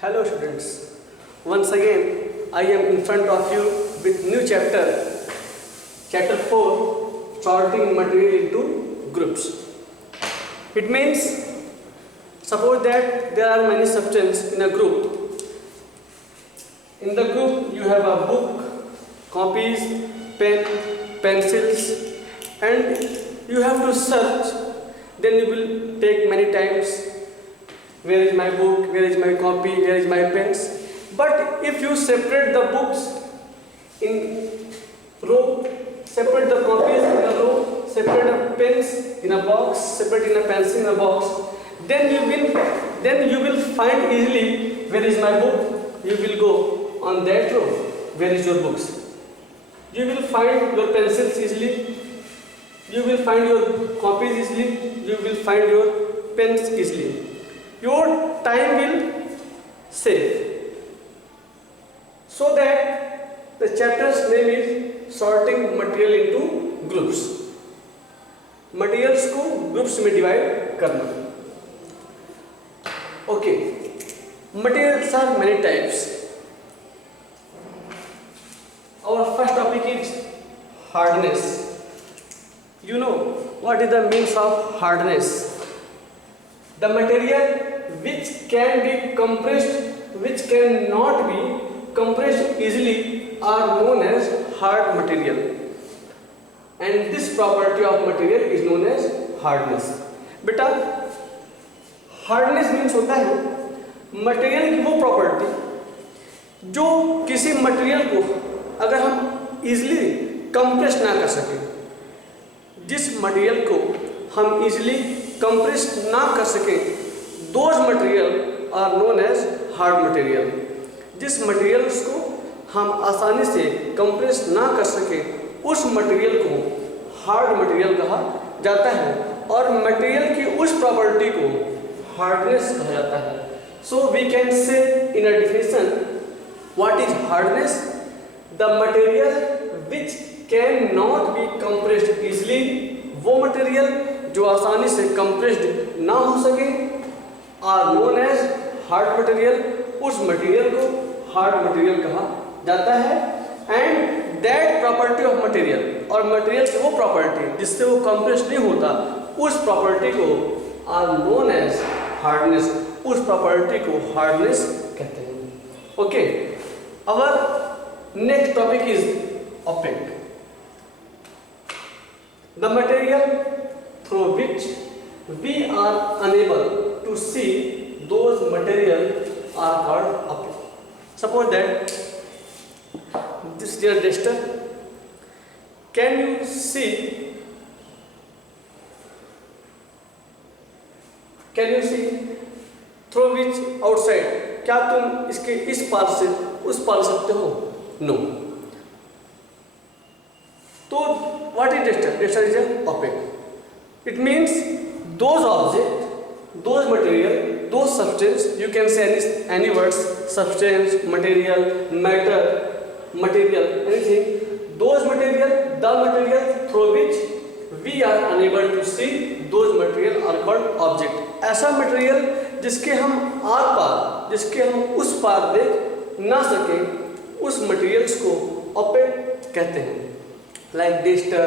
Hello students, once again I am in front of you with new chapter 4, sorting material into groups. It means, suppose that there are many substances in a group. In the group you have a book, copies, pen, pencils, and you have to search. Then you will take many times, where is my book, where is my copy, where is my pens. But if you separate the books in row, separate the copies in a row, separate the pens in a box, separate in a pencil in a box, then you will find easily where is my book. You will go on that row, where is your books. You will find your pencils easily, you will find your copies easily, you will find your pens easily. Your time will save. So that the chapter's name is sorting material into groups. Materials को groups में divide करना. Okay. Materials are many types. Our first topic is hardness. You know what is the means of hardness? The material which can be compressed, which cannot be compressed easily are known as hard material. And this property of material is known as hardness. बेटा hardness means होता है material की वो property जो किसी material को अगर हम इजीली कंप्रेस ना कर सकें, जिस मटेरियल को हम इजीली कंप्रेस ना कर सकें, those material are known as hard material. जिस मटेरियल्स को हम आसानी से कंप्रेस ना कर सकें उस मटेरियल को हार्ड मटेरियल कहा जाता है और मटेरियल की उस प्रॉपर्टी को हार्डनेस कहा जाता है. So we can say in a definition what is hardness? The material which can not be compressed easily, वो मटेरियल जो आसानी से कंप्रेस्ड ना हो सके are known as hard material. उस मटेरियल को हार्ड मटेरियल कहा जाता है. And that property of material, और मटेरियल की वो प्रॉपर्टी जिससे वो कंप्रेस नहीं होता, उस प्रॉपर्टी को आर नोन एज हार्डनेस. उस प्रॉपर्टी को हार्डनेस कहते हैं. Okay, our next topic is opaque. The material through which we are unable to see those material are called opaque. Suppose that this dear duster, can you see through which outside, क्या तुम इसके इस पार से उस पार सकते हो? No. तो what is duster? Duster is an opaque. It means those objects, those material, those substance, you can say any words, substance, material, matter, material, anything. Those material, the material through which we are unable to see, those material are called object. ऐसा material जिसके हम are पार, जिसके हम उस पार देख ना सकें, उस materials को opaque कहते हैं. Like duster,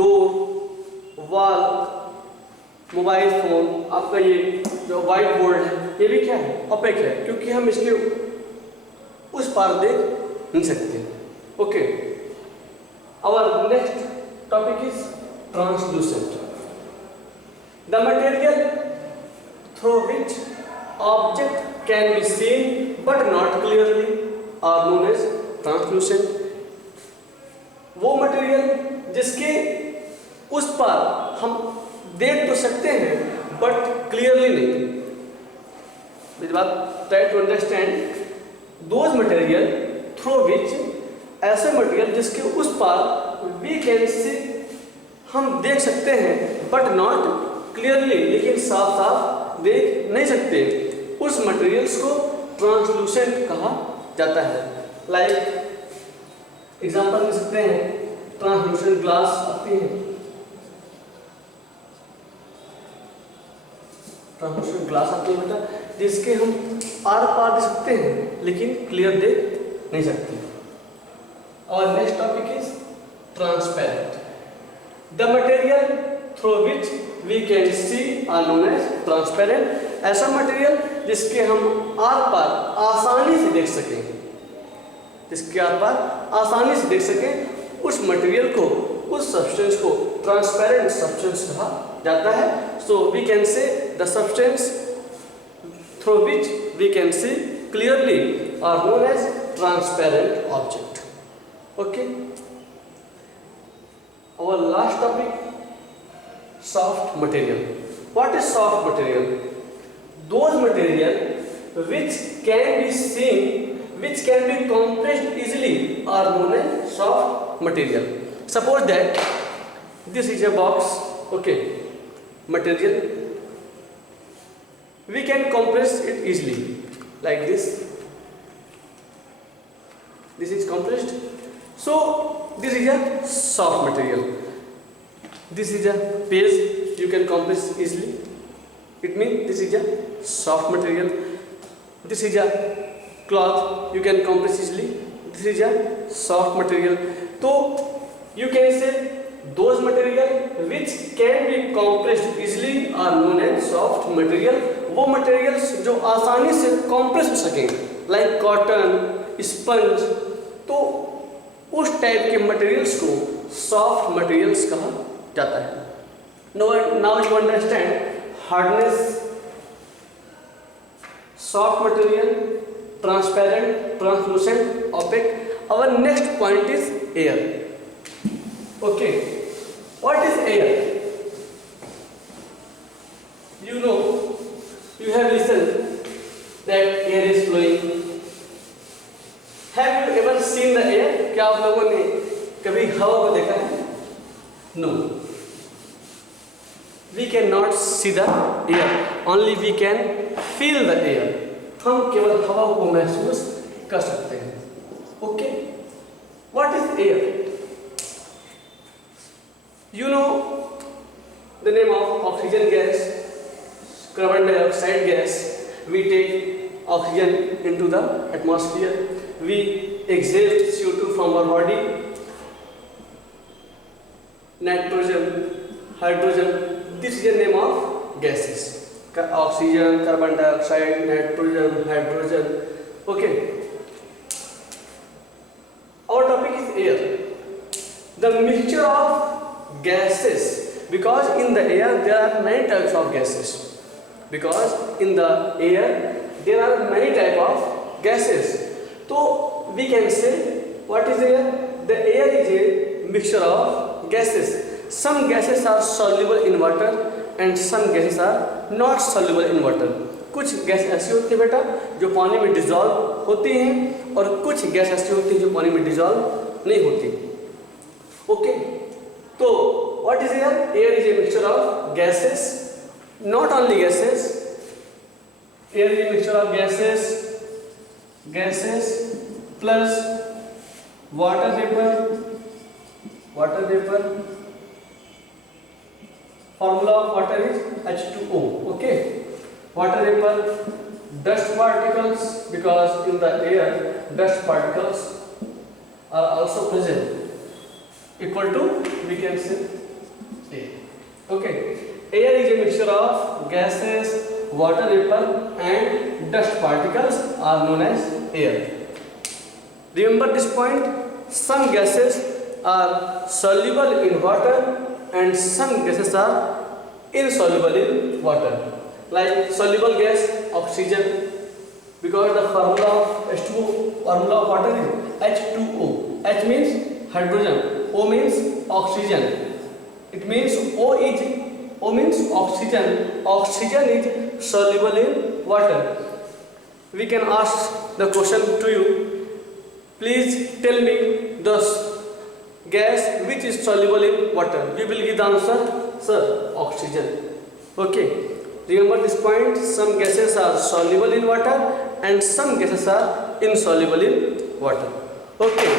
door, wall, mobile phone, आपका ये जो वाइट बोर्ड है, ये भी क्या है? ओपेक है, क्योंकि हम इसके उस पार देख नहीं सकते. Okay, our next topic is translucent. The material through which object can be seen but not clearly are known as translucent. वो मटेरियल जिसके उस पार हम देख तो सकते हैं बट क्लियरली नहीं. मेरी बात try to understand those material through which, ऐसे मटेरियल जिसके उस पार वी कैन सी, हम देख सकते हैं बट नॉट क्लियरली, लेकिन साफ साफ देख नहीं सकते, उस मटेरियल्स को ट्रांसलूसेंट कहा जाता है. लाइक एग्जांपल दे सकते हैं, ट्रांसलूसेंट ग्लास आती है, ट्रांसलूसेंट ग्लास आती है बेटा, जिसके हम आर पार दे सकते हैं लेकिन क्लियर देख नहीं सकते। और next topic is transparent. The material through which we can see are known as transparent. ऐसा मटेरियल जिसके हम आर पार आसानी से देख सकें, जिसके आर पार आसानी से देख सकें, उस मटेरियल को, उस सब्सटेंस को ट्रांसपेरेंट सब्सटेंस कहा जाता है। So we can say the substance through which we can see clearly are known as transparent object. Okay. Our last topic, soft material. What is soft material? Those material which can be seen, which can be compressed easily are known as soft material. Suppose that this is a box, okay, material. We can compress it easily like this. This is compressed. So this is a soft material. This is a page you can compress easily. It means this is a soft material. This is a cloth you can compress easily. This is a soft material. So you can say those material which can be compressed easily are known as soft material. वो materials जो आसानी से compress हो सकें, like cotton, sponge, तो उस type के materials को सॉफ्ट मटेरियल्स कहा जाता है। Now you understand hardness, soft material, transparent, translucent, opaque. Our next point is air. Okay, what is air? You know, you have listened that air is flowing. Have you ever seen the air? क्या आप लोगों ने कभी हवा को देखा है? No. We cannot see the air. Only we can feel the air. हम केवल हवा को महसूस कर सकते हैं. Okay? What is air? You know the name of oxygen gas, carbon dioxide gas. We take oxygen into the atmosphere. We exhale CO2 from our body. Nitrogen, hydrogen. This is the name of gases. Oxygen, carbon dioxide, nitrogen, hydrogen. Okay. Our topic is air. The mixture of gases. Because in the air there are many types of gases. Because in the air there are many types of gases. So we can say what is air? The air is a mixture of gases. Some gases are soluble in water and some gases are not soluble in water. कुछ gas ऐसी होती है बेटा जो पानी में dissolve होती हैं और कुछ गैस ऐसी होती है जो पानी में डिजॉल्व नहीं होती। ओके, तो what is air? Air is a mixture of gases. Not only gases, air is a mixture of gases plus water vapor. Formula of water is H2O. Okay, water vapor, dust particles, because in the air dust particles are also present, equal to we can say air. Okay. Air is a mixture of gases, water vapor and dust particles are known as air. Remember this point, some gases are soluble in water and some gases are insoluble in water. Like soluble gas, oxygen, because the formula of H2O, formula of water is H2O. H means hydrogen, O means oxygen. It means O means oxygen. Oxygen is soluble in water. We can ask the question to you. Please tell me the gas which is soluble in water. We will give the answer, sir, oxygen. Okay. Remember this point. Some gases are soluble in water and some gases are insoluble in water. Okay.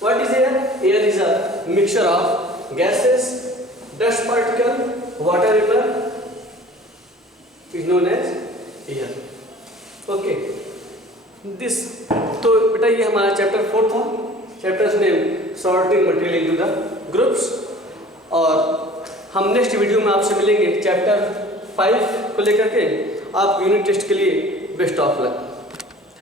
What is air? Air is a mixture of gases, dust particle, water vapor is known as air. Okay this, तो बेटा ये हमारा chapter 4 था। Chapter's name sorting material into the groups. और हम next video में आपसे मिलेंगे चैप्टर 5 को लेकर के। आप यूनिट टेस्ट के लिए बेस्ट ऑफ लक।